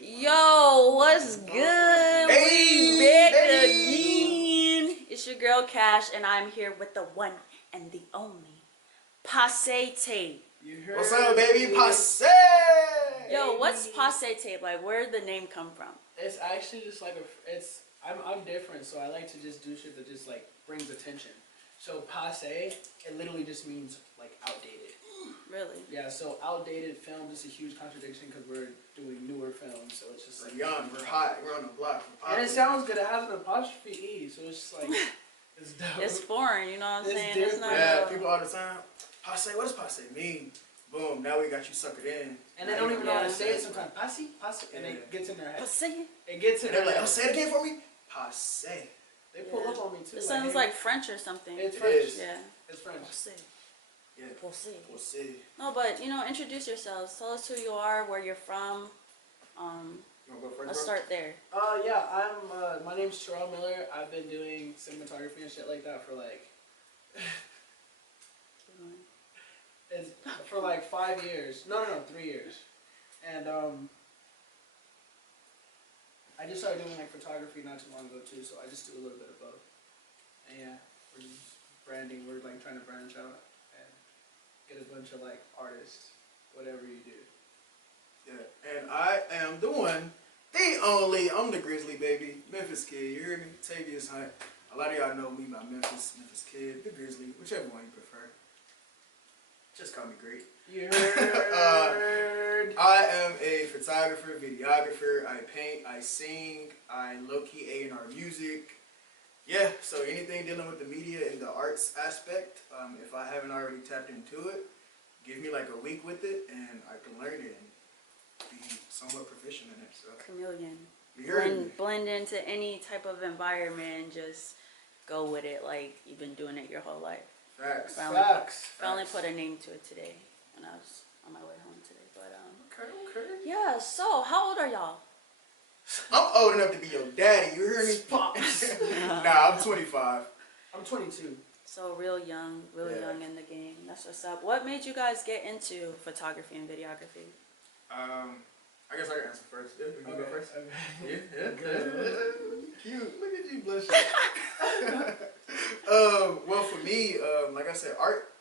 Yo, what's good? Hey, We back hey. again. It's your girl Cash, and I'm here with the one and the only Passetape. What's up, baby? Passe! Yo, what's Passetape? Like, where did the name come from? It's actually just like I'm different, so I like to just do shit that just like brings attention. So passe, it literally just means like outdated. Really? Yeah, so outdated films is a huge contradiction because we're doing newer films, so it's just like We're young, we're hot, we're on the block. And it sounds good. It has an apostrophe E, so it's just like it's dope. It's foreign, you know what I'm saying? Different. It's not Yeah, people all the time. Passe, what does passe mean? Boom, now we got you suckered in. And they don't even know how to say it sometimes. Passe, and it gets in their head. Passe? It gets in And their they're like, head. oh, say it again for me? Passe. They pull up on me too. It sounds like French or something. It's It French. is. Yeah. It's French. Passe. Yeah. Passe. Passe. No, but you know, introduce yourselves. Tell us who you are, where you're from. You want to go first, Let's bro? start there. Yeah, my name's Terrell Miller. I've been doing cinematography and shit like that for like, it's for like 5 years. No, 3 years. And, I just started doing like photography not too long ago too, so I just do a little bit of both. And yeah, we're just branding, we're like trying to branch out and get a bunch of like artists, whatever you do. Yeah, and I am the one, the only, I'm the Grizzly baby, Memphis Kid, you hear me? Tavius Hunt. A lot of y'all know me by Memphis Kid, the Grizzly, whichever one you prefer. Just call me great. You heard? I am a photographer, videographer, I paint, I sing, I low-key A&R music. Yeah, so anything dealing with the media and the arts aspect, if I haven't already tapped into it, give me like a week with it and I can learn it and be somewhat proficient in it. So. Chameleon. You heard me. Blend into any type of environment and just go with it like you've been doing it your whole life. Facts. Finally put a name to it today when I was on my way home today. But Okay. yeah, so how old are y'all? I'm old enough to be your daddy, you hear me? Pops. Nah, I'm 25. I'm 22. So real young in the game. That's what's up. What made you guys get into photography and videography? I guess I can answer first. Yeah, we can go first. Okay. Yeah. Cute. Look at you blushing. Well, for me, like I said, art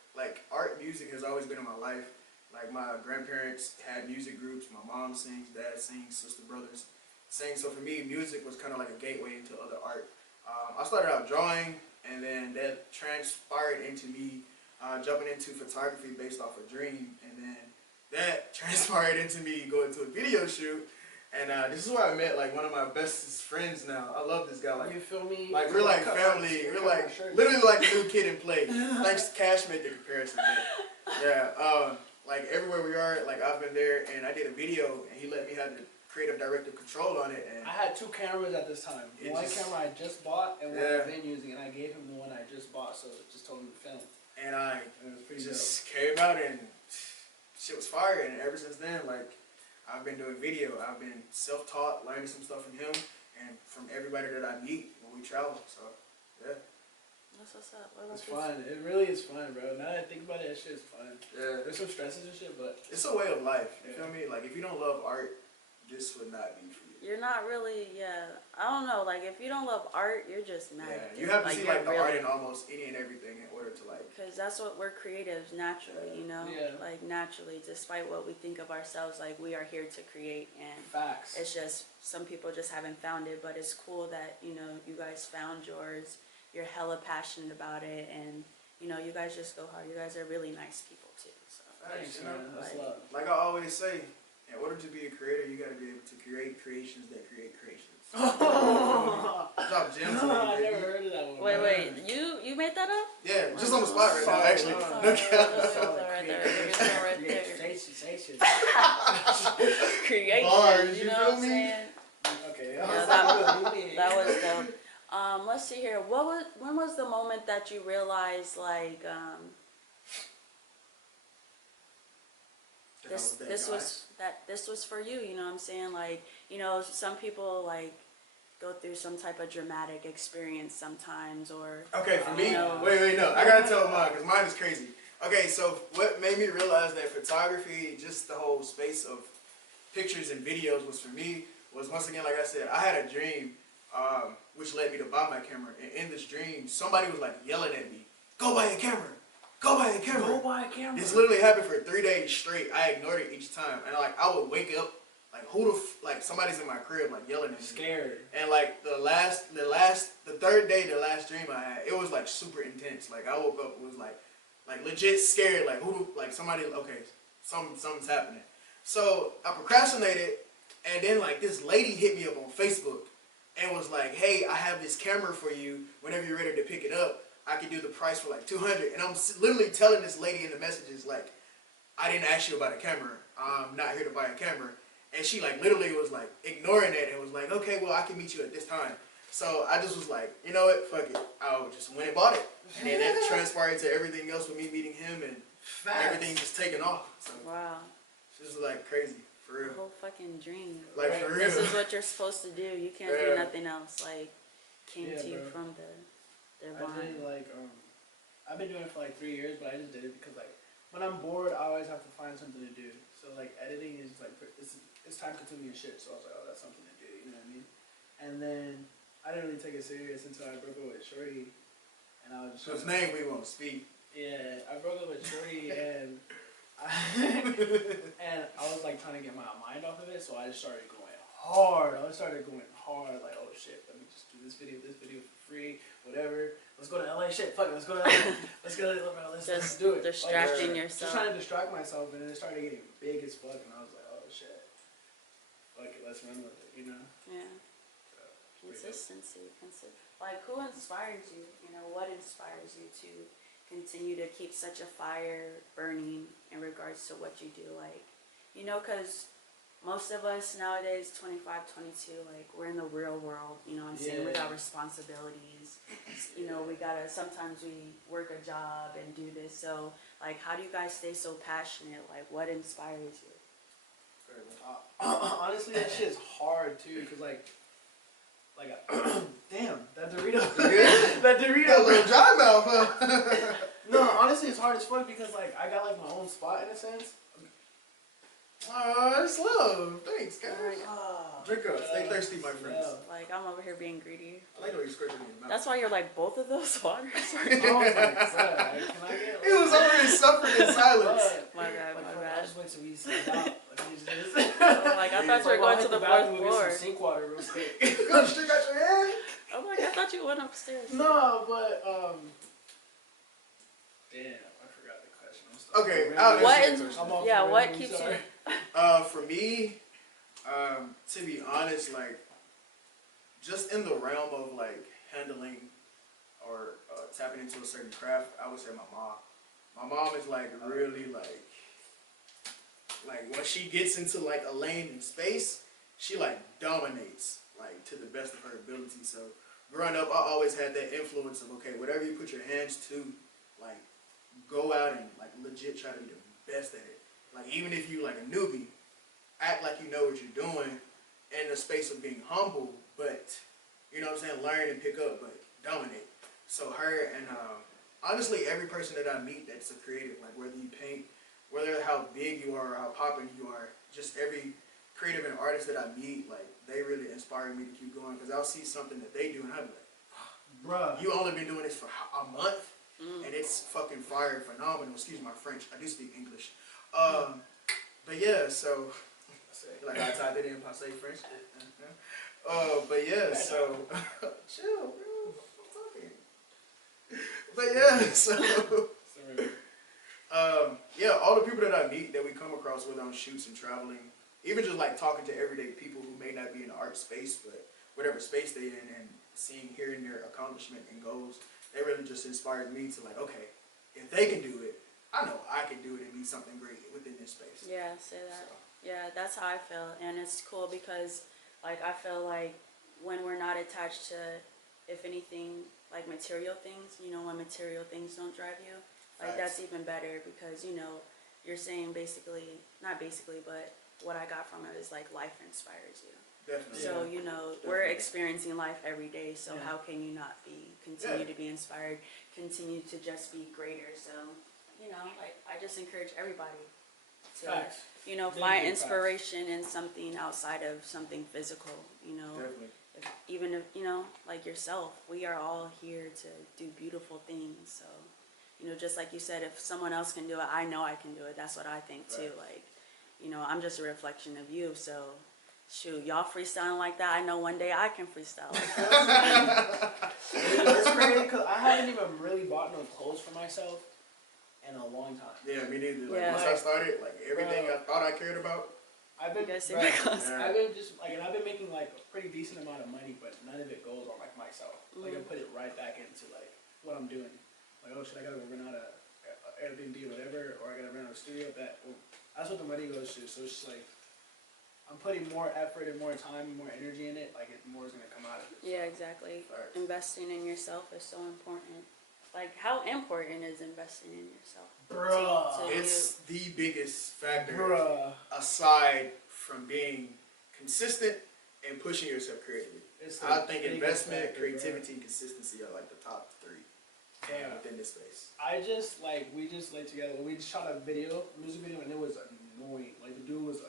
music has always been in my life. Like my grandparents had music groups. My mom sings, dad sings, sister, brothers sing. So for me, music was kind of like a gateway into other art. I started out drawing, and then that transpired into me jumping into photography based off a dream, and then that transpired into me going to a video shoot. And this is where I met like one of my bestest friends now. I love this guy. Like, you feel me? like we're like family. We're like literally like a new kid in play. Thanks, Cash made the comparison. But yeah, like everywhere we are, like I've been there, and I did a video, and he let me have the creative directive control on it. And I had 2 cameras at this time. One camera I just bought and one I've been using, and I gave him the one I just bought, so just told him to film. And I just came out, and shit was fire. And ever since then, like I've been doing video. I've been self-taught, learning some stuff from him and from everybody that I meet when we travel. So yeah. That's what's up. What about It's this? fun. It really is fun, bro. Now that I think about it, that shit is fun. Yeah. There's some stresses and shit, but It's a way of life. You feel me? Like if you don't love art, this would not be for you. You're not really, I don't know, like if you don't love art, you're just mad. Yeah, you have to see you're like the really, art in almost any and everything in order to like. because that's what we're creatives naturally, you know? Yeah. Like naturally, despite what we think of ourselves, like we are here to create, and facts. it's just some people just haven't found it. But it's cool that you guys found yours. You're hella passionate about it, and you guys just go hard. You guys are really nice people too. So Thanks, you know, man. That's love. like I always say, in order to be a creator, you got to be able to create creations that create creations. Drop gems on I you, never baby. heard of that one. wait, you made that up? Yeah, just on the spot right now, actually. No cap. Sensation. Creation, Bars, you you know feel what I'm me? saying? Okay. Yeah, that was dope. Let's see here. When was the moment that you realized like this was for you? You know what I'm saying? Like some people like go through some type of dramatic experience sometimes, or Okay, for me, wait, no, I gotta tell mine because mine is crazy. Okay, so what made me realize that photography, just the whole space of pictures and videos was for me was, once again, like I said, I had a dream, which led me to buy my camera. And in this dream, somebody was like yelling at me, "Go buy a camera! Go buy a camera!" Go buy a camera. This literally happened for 3 days straight. I ignored it each time, and like I would wake up like like somebody's in my crib like yelling at me. Scared. And like the third day, the last dream I had, it was like super intense. Like I woke up was like legit scared. Like somebody, okay, something's happening. So I procrastinated, and then like this lady hit me up on Facebook and was like, "Hey, I have this camera for you. Whenever you're ready to pick it up, I can do the price for like $200." And I'm literally telling this lady in the messages like, "I didn't ask you about a camera. I'm not here to buy a camera." And she like literally was like ignoring that and was like, "Okay, well I can meet you at this time." So I just was like, you know what, fuck it. I just went and bought it. And then that transpired to everything else with me meeting him, and everything just taking off. So Wow. it's just like crazy, for The real. whole fucking dream. Like for real. This is what you're supposed to do. You can't do Yeah. nothing else. Like, came Yeah, to you bro. from their I mind. did like I've been doing it for like 3 years, but I just did it because like when I'm bored, I always have to find something to do. So like editing is like it's time consuming as shit. So I was like, oh, that's something to do. You know what I mean? And then I didn't really take it serious until I broke up with Shorty, and I was just So his name we won't speak. yeah, I broke up with Shorty and and I was like trying to get my mind off of it, so I just started going hard. Like, oh shit, let me just do this video for free, whatever. Let's go to LA. Shit, fuck it, let's go to LA. Let's Just do it. distracting Like, yourself. just trying to distract myself, and then it started getting big as fuck, and I was like, oh shit, fuck it, let's run with it, you know. Yeah. Consistency. Like, who inspires you? You know, what inspires you to continue to keep such a fire burning in regards to what you do? Like, you know, because most of us nowadays, 25, 22, like, we're in the real world, you know what I'm saying? We got responsibilities. You know, sometimes we work a job and do this. So, like, how do you guys stay so passionate? Like, what inspires you? Honestly, that shit is hard too, because like damn, that Dorito. That Dorito. Got a little dry mouth, huh? No, honestly, it's hard as fuck because like I got like my own spot in a sense. Aw, it's love. Thanks, guys. Oh, Drink up. Stay thirsty, my friends. yeah. Like, I'm over here being greedy. I like the way you squirt it in your mouth. That's why you're like both of those waters. Oh my god, can I get? He was over here suffering in silence. My bad, my I bad. just went to reset out. Like, I thought you were going to the fourth floor. Some sink water real quick. Go straight out your hand. I'm like, I thought you went upstairs. No, but damn, I forgot the question. I'm still Okay, remembering. What answer is- your question. I'm Yeah, off what the keeps sorry. For me, to be honest, like, just in the realm of like handling or tapping into a certain craft, I would say my mom. My mom is like really like when she gets into like a lane in space, she like dominates like to the best of her ability. So growing up, I always had that influence of, okay, whatever you put your hands to, like, go out and like legit try to be the best at it. Like, even if you like a newbie, act like you know what you're doing in the space of being humble, but you know what I'm saying, learn and pick up, but dominate. So her and honestly every person that I meet that's a creative, like whether you paint, whether how big you are or how popping you are, just every creative and artist that I meet, like they really inspire me to keep going, because I'll see something that they do and I'll be like, Bruh. you only been doing this for a month and it's fucking fire, phenomenal. Excuse my French, I do speak English. But yeah, so like I typed it in Passetape French. But yeah, so chill, bro. I'm talking. But yeah, so yeah, all the people that I meet that we come across with on shoots and traveling, even just like talking to everyday people who may not be in the art space, but whatever space they in, and hearing their accomplishment and goals, they really just inspired me to like, okay, if they can do it, I know I can do it and be something great within this space. Yeah, say that. So. Yeah, that's how I feel. And it's cool because, like, I feel like when we're not attached to, if anything, like material things, you know, when material things don't drive you, like, that's even better because, you know, you're saying basically, not basically, but what I got from it is like life inspires you. Definitely. So, you know, we're experiencing life every day, so how can you not continue to be inspired, continue to just be greater? So, you know, like, I just encourage everybody to, Facts. you know, Big, find big facts. inspiration in something outside of something physical, you know. Definitely. Even if, you know, like yourself, we are all here to do beautiful things. So, you know, just like you said, if someone else can do it, I know I can do it. That's what I think too. Right. Like, you know, I'm just a reflection of you. So, shoot, y'all freestyling like that. I know one day I can freestyle like that. It's crazy because I haven't even really bought no clothes for myself in a long time. Yeah, me neither. Like Yeah. once I started, like everything I thought I cared about. I've been, You guys see bro, my clothes? Yeah. I've been just like, and I've been making like a pretty decent amount of money, but none of it goes on like myself. Like I put it right back into like what I'm doing. Like, oh shit, I gotta go rent out a Airbnb or whatever, or I gotta rent out a studio. That's what the money goes to. So it's just like I'm putting more effort and more time and more energy in it. Like more is gonna come out of it. Yeah, exactly. Facts. Investing in yourself is so important. Like, how important is investing in yourself? Bruh. To It's the biggest factor Bruh. aside from being consistent and pushing yourself creatively. It's the I think biggest investment, factor, creativity, and consistency are like the top three Yeah. within this space. We just laid together. We just shot a music video, and it was annoying. Like the dude was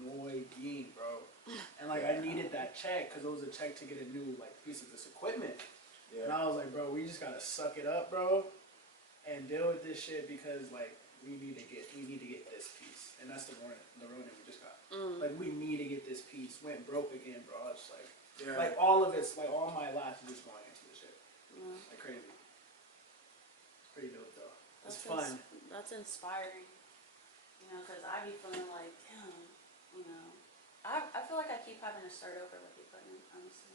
annoying, bro. And like I needed that check because it was a check to get a new like piece of this equipment. And Yeah. I was like, bro, we just gotta suck it up, bro, and deal with this shit because like we need to get this piece, and that's the road we just got. Like we need to get this piece. Went broke again, bro. It's like Yeah. like all of it's like all my life is just going into this shit. Like crazy. It's pretty dope though. It's fun. That's inspiring. You know, because I be feeling like, damn, you know. I feel like I keep having to start over with the equipment, honestly.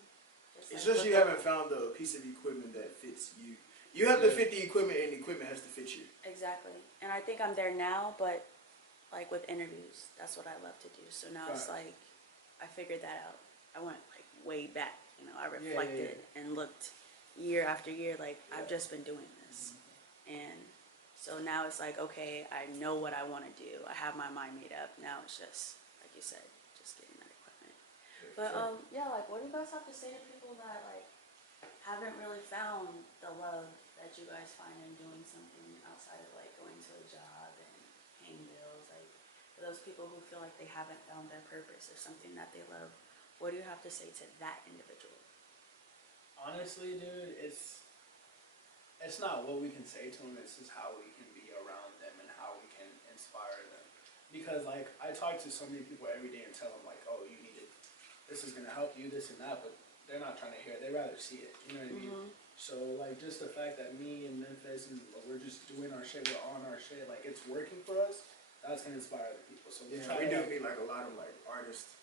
It's just you haven't found the piece of equipment that fits you. You have to fit the equipment, and the equipment has to fit you. Exactly. And I think I'm there now, but like with interviews, that's what I love to do. So now it's like, I figured that out. I went like way back, you know, I reflected and looked year after year, like I've just been doing this. And so now it's like, okay, I know what I want to do. I have my mind made up. Now it's just, like you said, just getting that equipment. But yeah, like what do you guys have to say to people that like haven't really found the love that you guys find in doing something outside of like going to a job and paying bills? Like for those people who feel like they haven't found their purpose or something that they love, what do you have to say to that individual? Honestly, dude, it's not what we can say to them. It's just how we can be around them and how we can inspire them. Because like I talk to so many people every day and tell them like, oh, you need it. This is gonna help you, this and that, but they're not trying to hear it. They rather see it. You know what I mean? So like just the fact that me and Memphis and we're just doing our shit, we're on our shit, like it's working for us. That's gonna inspire other people. So we We do meet like a lot of like artists.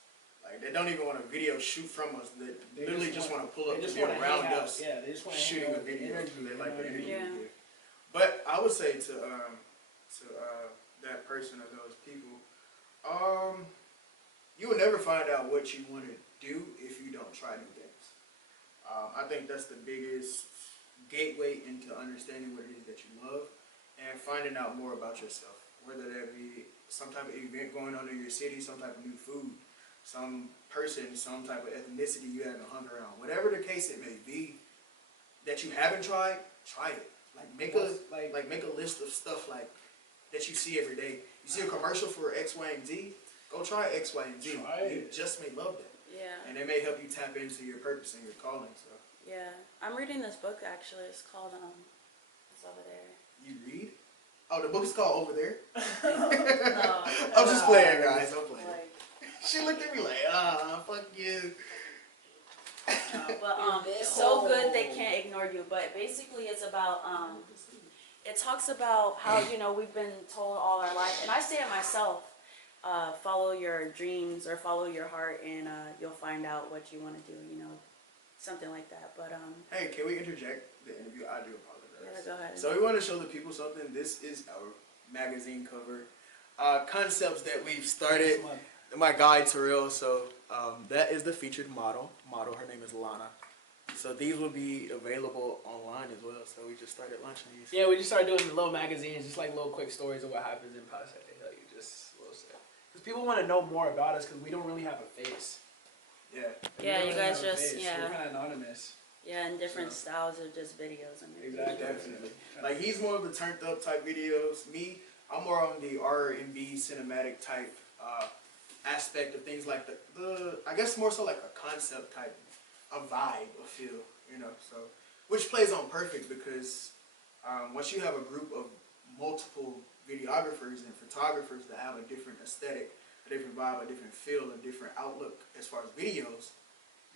Like they don't even want a video shoot from us. They literally just want to pull up and be around us. Yeah, they just want to shooting a the video. energy. They like the energy. Yeah. we give. But I would say to that person or those people, you will never find out what you want to do if you don't try new things. I think that's the biggest gateway into understanding what it is that you love and finding out more about yourself. Whether that be some type of event going on in your city, some type of new food, some person, some type of ethnicity you haven't hung around. Whatever the case it may be that you haven't tried, try it. Like make a list of stuff like that you see every day. You see a commercial for X, Y, and Z, go try X, Y, and Z. You just may love them. Yeah. And it may help you tap into your purpose and your calling. So Yeah. I'm reading this book actually. It's called it's over there. you read? Oh, the book is called Over There. No. I'm just playing, guys. I'm playing. Like, She looked at me like, fuck you. but it's so good they can't ignore you. But basically, it's about it talks about how you know we've been told all our life, and I say it myself. Follow your dreams or follow your heart, and you'll find out what you want to do. You know, something like that. But Hey, can we interject the interview? I do apologize. yeah, go ahead. So we want to show the people something. This is our magazine cover. Concepts that we've started. My guy Terrell. So that is the featured model. Her name is Lana. So these will be available online as well. So we just started launching these. Yeah, we just started doing little magazines, just like little quick stories of what happens in Passetape. Just little stuff. Because people want to know more about us because we don't really have a face. Yeah. Yeah, you guys have a just face. yeah. We're kind of anonymous. Yeah, and different styles of just videos. I mean, Exactly. Definitely. Like he's more of the turned up type videos. Me, I'm more on the R&B cinematic type aspect of things, like the I guess more so like a concept type, a vibe, a feel, you know. So which plays on perfect because once you have a group of multiple videographers and photographers that have a different aesthetic, a different vibe, a different feel, a different outlook as far as videos,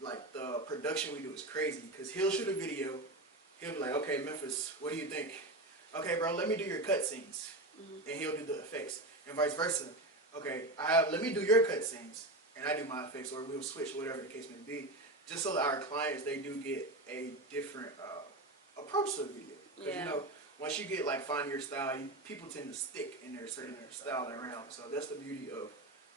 like the production we do is crazy because he'll shoot a video, he'll be like, okay, Memphis, what do you think? Okay, bro, let me do your cut scenes, and he'll do the effects, and vice versa. Okay, let me do your cut scenes, and I do my effects, or we'll switch, whatever the case may be, just so that our clients, they do get a different approach to the video. Because you know, once you get like find your style, people tend to stick in their certain style around. So that's the beauty of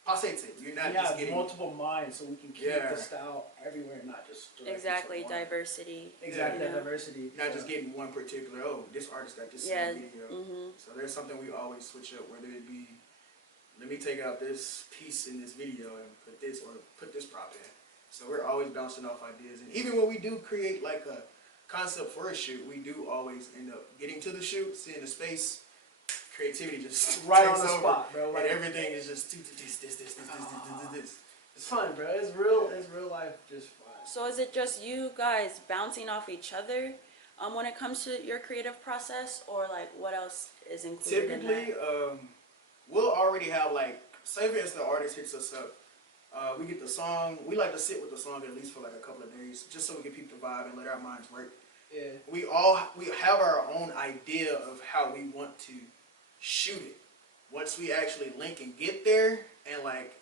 Passetape. You're not just getting multiple minds, so we can keep the style everywhere, not just exactly diversity. Exactly, that diversity. Not just getting one particular. Oh, this artist got this same video. So there's something we always switch up, whether it be, let me take out this piece in this video and put this, or put this prop in. So we're always bouncing off ideas, and even when we do create like a concept for a shoot, we do always end up getting to the shoot, seeing the space. Creativity just right takes on the over, spot, bro. Like, and everything is just this. It's fun, bro. It's real life, just fun. So is it just you guys bouncing off each other when it comes to your creative process, or like what else is included Typically, in that? We'll already have like, say for instance, the artist hits us up. We get the song. We like to sit with the song at least for like a couple of days, just so we can peep the vibe and let our minds work. Yeah. We have our own idea of how we want to shoot it. Once we actually link and get there, and like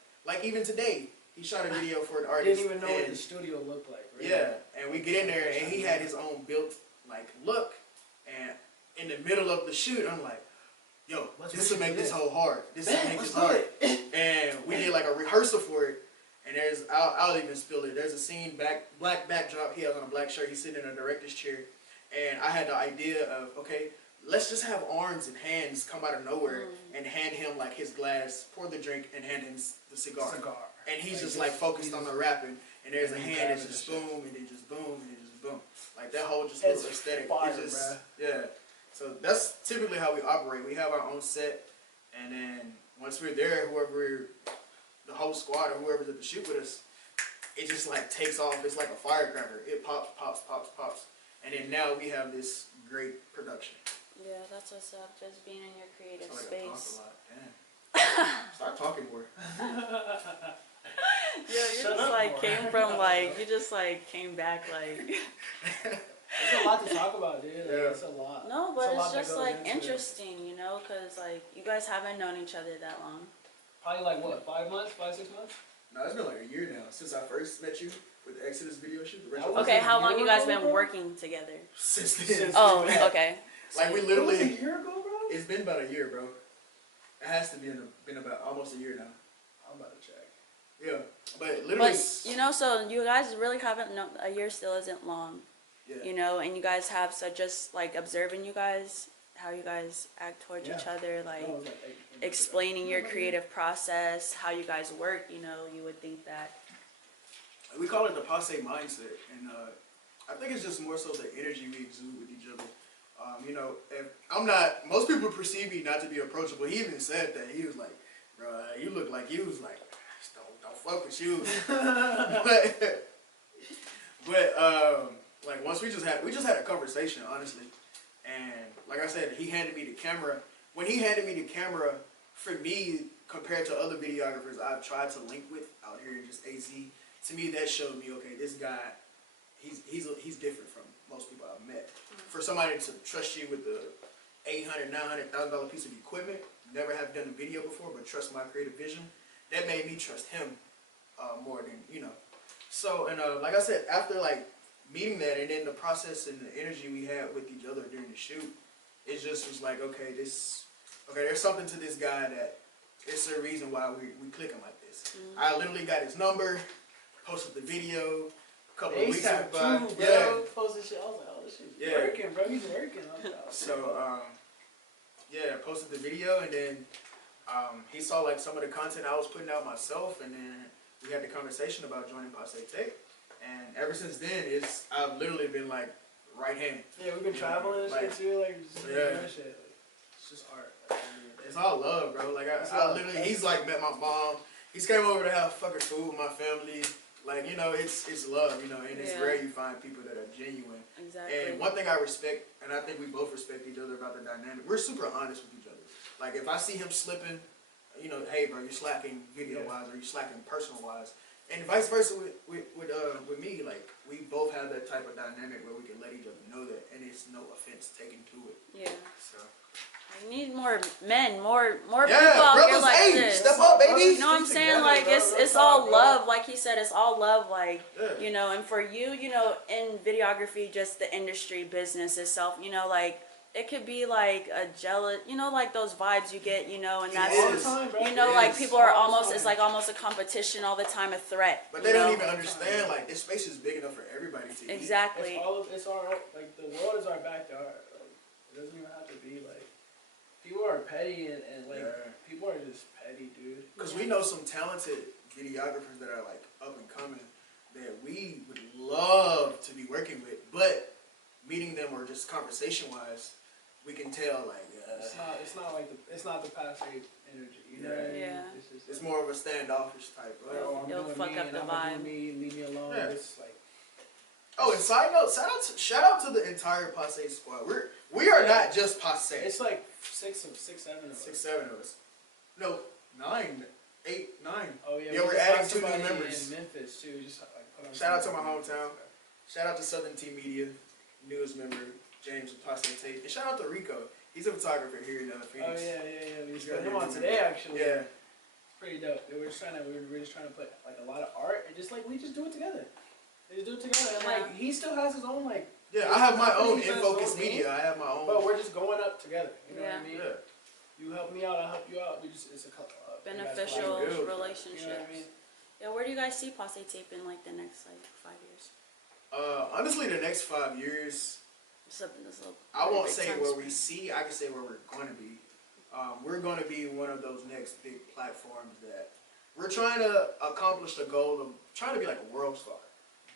even today, he shot a video for an artist. Didn't even know what the studio looked like. Right? Yeah, and we get in there, and he had his own built like look, and in the middle of the shoot, I'm like, yo, this will make this whole hard. This will make this hard. And we did like a rehearsal for it. And I'll even spill it. There's a scene, black backdrop. He has on a black shirt. He's sitting in a director's chair. And I had the idea of, okay, let's just have arms and hands come out of nowhere and hand him like his glass, pour the drink, and hand him the cigar. And he's just like focused on the rapping. And there's a hand that's just boom, and then just boom, and then just boom. Like that whole just little aesthetic. Fire, just, bruh. yeah. So that's typically how we operate. We have our own set. And then once we're there, the whole squad or whoever's at the shoot with us, it just like takes off. It's like a firecracker. It pops. And then now we have this great production. Yeah, that's what's up. Just being in your creative I space. talk a lot. Damn. Start talking more. Yeah, you just like came from like you just like came back like. It's a lot to talk about, dude. Like, it's a lot. No, but it's just like into interesting, you know, because like you guys haven't known each other that long. Probably like what, 5 months, 6 months? No, it's been like a year now since I first met you with the Exodus video shoot. Okay, how long you guys been working together? Since then. Oh, okay. Like we literally. It was a year ago, bro? It's been about a year, bro. It has to be been about almost a year now. I'm about to check. Yeah, but literally. But you know, so you guys really haven't known. A year still isn't long. Yeah. You know, and you guys have so just like observing you guys, how you guys act towards each other, like No, it was like 8 months explaining your creative process, how you guys work. You know, you would think that. We call it the passe mindset, and I think it's just more so the energy we exude with each other. You know, if I'm not. Most people perceive me not to be approachable. He even said that. He was like, "Bro, you look like you was like, don't fuck with you." but like once we just had a conversation, honestly, and like I said, he handed me the camera. When he handed me the camera, for me, compared to other videographers I've tried to link with out here in just AZ, to me that showed me, okay, this guy, he's different from most people I've met. For somebody to trust you with the $800,000, $900,000 piece of equipment, never have done a video before, but trust my creative vision, that made me trust him more than, you know. So, and like I said, after like meeting that, and then the process and the energy we had with each other during the shoot, it just was like, okay, there's something to this guy that it's a reason why we clicking like this. I literally got his number, posted the video. Couple of weeks went by. Yeah. Posted shit. I was like, oh, this shit's working, bro. He's working. So, yeah, posted the video, and then he saw like some of the content I was putting out myself, and then we had the conversation about joining Passetape. And ever since then, I've literally been like right hand. Yeah, we've been traveling and like, shit too, like just doing shit. Like, it's just art. Like, It's all love, bro. Like It's I love. literally, he's like met my mom. He's came over to have fucking food with my family. Like, you know, it's love, you know, and it's Yeah. rare you find people that are genuine. Exactly. And one thing I respect, and I think we both respect each other about the dynamic, we're super honest with each other. Like, if I see him slipping, you know, hey, bro, you're slacking video-wise, or you're slacking personal-wise. And vice versa with me, like, we both have that type of dynamic where we can let each other know that, and it's no offense taken to it. Yeah. So. I need more men, more Yeah, people out here brothers, like hey, this. step up, baby. You know what I'm Stick saying? together, Like bro. it's That's all all, bro. love. Like he said, it's all love. Like Yeah. you know, and for you, you know, in videography, just the industry business itself, you know, like it could be like a jealous, you know, like those vibes you get, you know, and that's It All the is. time, bro. you know, It like is. people are All the almost time. it's like almost a competition all the time, a threat. But you they don't know? even understand, like, this space is big enough for everybody to eat. Exactly. It's our like the world is our backyard. Like it doesn't even have to be like people are petty and like Yeah. people are just petty, dude. Because we know some talented videographers that are, like, up and coming that we would love to be working with, but meeting them or just conversation-wise, we can tell, like, It's not the Passetape energy, you know what I mean? Yeah. Just it's more of a standoffish type. like, oh, I'm It'll doing fuck me up and the I'm gonna vibe. do me, leave me alone. Yeah. It's like Oh, and side note, shout out to the entire Passetape squad. We are not just Passetape. it's like six, seven of us. 6, 7 of us. No, 9, 8, 9. Oh yeah, Yeah, we we're just adding got 2 new somebody members. in Memphis too. Just like put on Shout out to some- my hometown. Shout out to Southern T Media, newest member, James with Passetape. And shout out to Rico. He's a photographer here in Oh Phoenix. yeah. We just Yeah, got him yeah, on yeah. today actually. Yeah. Pretty dope. We're just trying to put like a lot of art and just like we just do it together. We just do it together. And like he still has his own like. Yeah, I have my own He In has his Focus own name, Media. I have my own. But we're just going up together. You know what I Yeah. mean? Yeah. You help me out, I help you out. We just it's a couple of Beneficial like real. relationships. You know what I mean? Yeah, where do you guys see Passetape in like the next like 5 years? Honestly, the next 5 years, This is a I won't big say time where span. we see. I can say where we're going to be. We're going to be one of those next big platforms that we're trying to accomplish the goal of trying to be like a world star,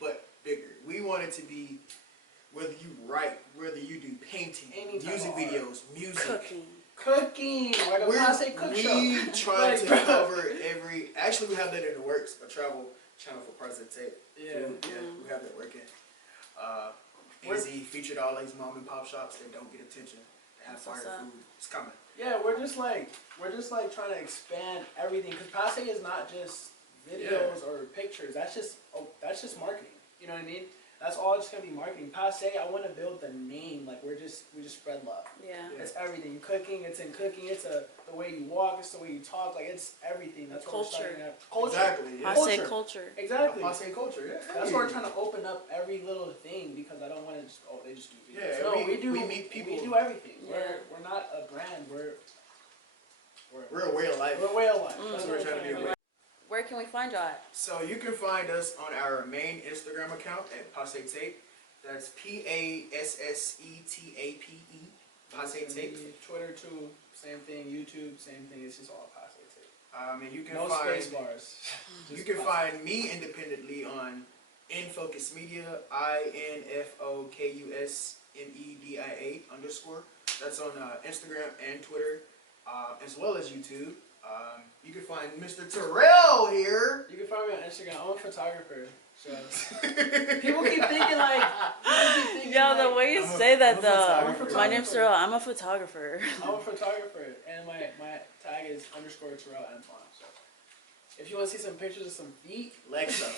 but bigger. We want it to be whether you write, whether you do painting, Any type music of art. videos, music. Cooking like a Passetape cook show. We trying Like, to bro. cover every. Actually, we have that in the works. A travel channel for Passetape. Yeah. We have that working. We're- AZ featured all these mom and pop shops that don't get attention. They have That's what's fire up. food. It's coming. Yeah, we're just like trying to expand everything because Passetape is not just videos or pictures. That's just marketing. You know what I mean? That's all it's gonna be marketing. Passetape, I want to build the name. Like we just spread love. Yeah. It's everything. Cooking, it's in cooking. It's the way you walk. It's the way you talk. Like it's everything. That's what we're Culture. starting at. Culture. Exactly. Yeah. Passetape culture. Exactly. Passetape culture. Yeah. That's why we're trying to open up every little thing because I don't want to just they just do videos. Yeah, No, we meet people. We do everything. Yeah. We're not a brand. We're We're a way of life. we're a way of life. Mm. That's what we're trying to be a way. Where can we find y'all at? So you can find us on our main Instagram account at Passetape. That's Passetape. Passetape. Twitter too, same thing. YouTube, same thing. It's just all Passetape. And you can No find space bars. you Just can Passetape. find me independently on Infocus Media, INFOKUSMEDIA _ That's on Instagram and Twitter, as well as YouTube. You can find Mr. Terrell here. You can find me on Instagram. I'm a photographer. So people keep thinking like. Yo, the way you I'm a- say that I'm a though. photographer. My name's Terrell. I'm a photographer. I'm a photographer, and my tag is _ Terrell Antoine. So if you want to see some pictures of some feet, Lexa.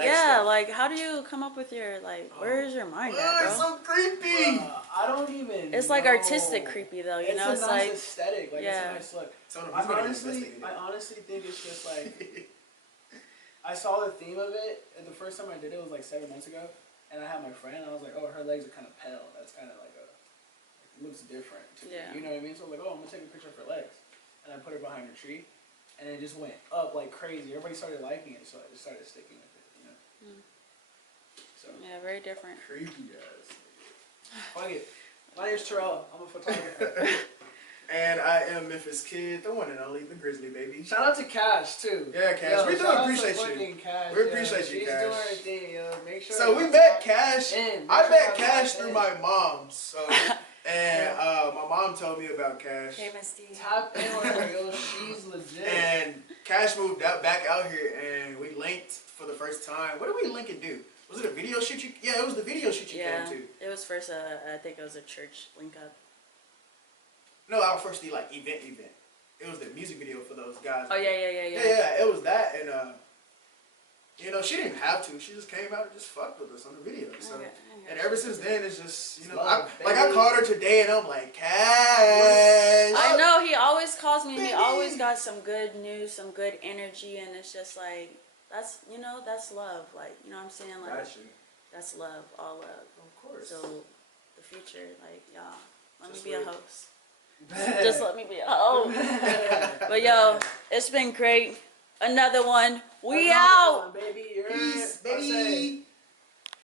Yeah, like how do you come up with your like? Where is your mind at, It's bro? so creepy. I don't even. It's like know. artistic creepy though. You It's know, a it's nice like aesthetic. Like yeah. it's a nice look. So I honestly think it's just like I saw the theme of it, and the first time I did it was like 7 months ago, and I had my friend, and I was like, oh, her legs are kind of pale. That's kind of like looks different. To me. Yeah. You know what I mean? So I was like, oh, I'm gonna take a picture of her legs, and I put her behind a tree, and it just went up like crazy. Everybody started liking it, so I just started sticking with it. You know. So yeah, very different. Creepy guys. fuck it. My name's Terrell. I'm a photographer. And I am Memphis Kid, the one and only, the Grizzly baby. Shout out to Cash too. Yeah, Cash. Yo, We do shout out to appreciate you. fucking Cash, We yo. appreciate you, She's Cash. doing her thing, yo. Make sure. So you we guys met tap Cash. in. Make I sure met you guys Cash tap through in. my mom. So, And my mom told me about Cash. Hey, Misty. Tap in on her, yo. She's legit. And Cash moved back out here, and we linked for the first time. What did we link and do? Was it a video shoot? Yeah, it was the video shoot you came to. It was first. I think it was a church link up. No, our first like event. It was the music video for those guys. Oh yeah. Yeah, it was that, and you know, she didn't have to. She just came out and just fucked with us on the video. So, and ever since then, it's just, you know, I called her today, and I'm like, Cash. I know, he always calls me, and he always got some good news, some good energy, and it's just like, that's, you know, that's love. Like, you know what I'm saying? Like, that's love, all love. Of course. So, the future, like, y'all, let me be a host. Just let me be a host. But yo, it's been great. Another one. We out. Baby, Peace, baby.